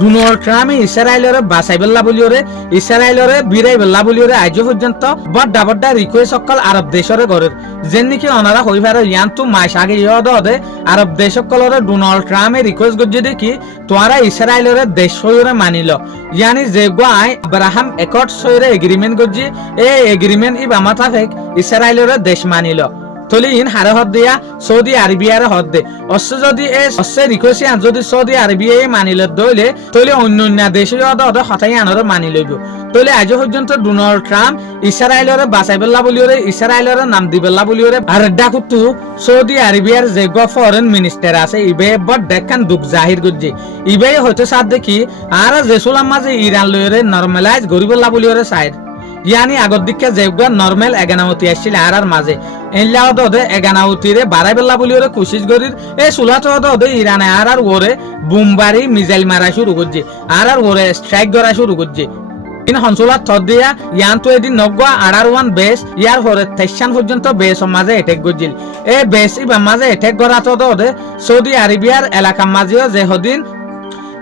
Donald ট্রাম্পে ইসরায়েলের বাঁচাই বেলা বলিওরে ইসরায়েলের বিরাই বেলা বলিওরে আজ পর্যন্ত বড্ডা বড্ডা রিকোয়েস্ট সকল আরব দেশরে গড়ের যেন নাকি অনারা হই পারে ইয়ান্তু মাস আগে ইয়দে আরব দেশ সকলরে ডোনাল্ড ট্রাম্পে রিকোয়েস্ট করছে দেখি তোরা ইসরায়েলের দেশ সইরে মানিল ইয়ানি যে আই আব্রাহাম একট সইরে এগ্রিমেন্ট করছি এই এগ্রিমেন্ট ই বামা থাকেক ইসরায়েলের দেশ মানিল তলি ইন হারে হদ দিয়া সৌদি আরবিয়ারে হদ দে অশ্ব যদি এ অশ্বে রিকোয়েশন যদি সৌদি আরবিয়া মানিল দইলে তলি অন্য অন্য দেশে হতাই আনর মানি লইব তলি আজ পর্যন্ত ডোনাল্ড ট্রাম্প ইসরায়েলের বাঁচাই বেলা বলিওরে ইসরায়েলের নাম দি বেলা বলিওরে আর ডাকুতু সৌদি আরবিয়ার যে ফরেন মিনিস্টার আছে ইবে বড় দেখান দুঃখ জাহির করছে ইবে হয়তো সাথ দেখি আর জেসুলাম মাঝে ইরান লইরে নর্মালাইজ গরিব বেলা বলিওরে সাইড ইয়ানি আগর দিকে যেগুলো নর্মাল এগানামতি আসছিল আর মাঝে এনলাও দে এগানামতিরে বাড়াই বেলা বলি ওরে কোশিশ করির এই সুলাত দে ইরানে আর ওরে বুমবারি মিসাইল মারা শুরু করছে আর ওরে স্ট্রাইক করা শুরু করছে ইন হনসুলাত থদ দিয়া ইয়ান তো এদিন নগা আড়ার ওয়ান বেস ইয়ার পরে তেইশান পর্যন্ত বেস মাঝে এটেক করছিল এই বেস ইবা মাঝে এটেক করা তো দে সৌদি আরবিয়ার এলাকা মাঝেও যে হদিন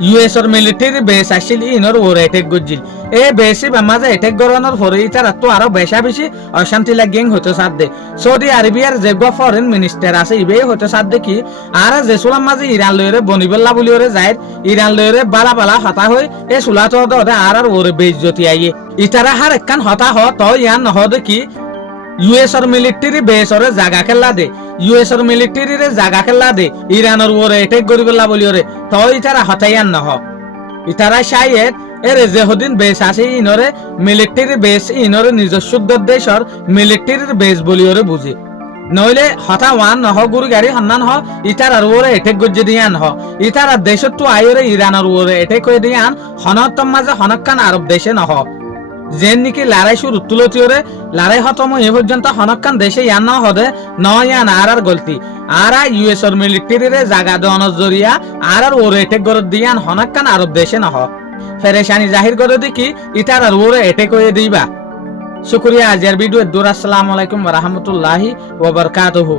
ইউএস এর মিলিটারি বেস আসছিল ইনর ওরে এটেক করছিল এই বেসি মাঝে এটেক করানোর পরে তারা তো আরো বেশি অশান্তি লাগিয়ে হতে সাথ দে সৌদি আরবিয়ার যে ফরেন মিনিস্টার আছে ইবে হতে সাথ দেখি আর যে সুলাম মাঝে ইরান লইরে বনিবেল্লা বলি ওরে যায় ইরান লইরে বালা বালা হতা হই এ সুলা তো আর ওরে বেইজ্জতি আইয়ে ইতারা হার একখান হতা হ তো ইয়ান নহ দেখি ইউএস এর মিলিটারি বেস ওরে জায়গা খেলা দে ইউএস এর মিলিটারি রে জায়গা খেলা দে ইরানের ওরে এটেক করিবেলা বলি ওরে তো ইতারা হতাইয়ান নহ ইতারা শায়েদ এরে যে হদিন বেস আছে ইনরে মিলিটারি বেস ইনরে নিজস্ব দেশর মিলিটারির বেস বলি ওরে বুঝি নইলে হতা ওয়ান নহ গুরু গাড়ি হন্নান হ ইতার আর ওরে এটেক গজ্জে দিয়ান হ ইতার আর দেশত তো আইরে ইরানের ওরে এটেক করে দিয়ান হনতম মাঝে হনকান আরব দেশে নহ যেন নাকি লড়াই শুরু তুলতিওরে লড়াই হতম এ পর্যন্ত হনকান দেশে ইয়ান ন হদে ন ইয়ান আর গলতি আর ইউএস এর মিলিটারি রে জাগা দেওয়ানোর জরিয়া আর ওরে এটেক করে দিয়ান হনকান আরব দেশে নহ ফেরেশানি জাহির করে দেখি ইতার আর ওরে এটেক করে দিবা শুকরিয়া আজের ভিডিও দূর আসসালামু আলাইকুম ওয়া রাহমাতুল্লাহি ওয়া বারাকাতুহু।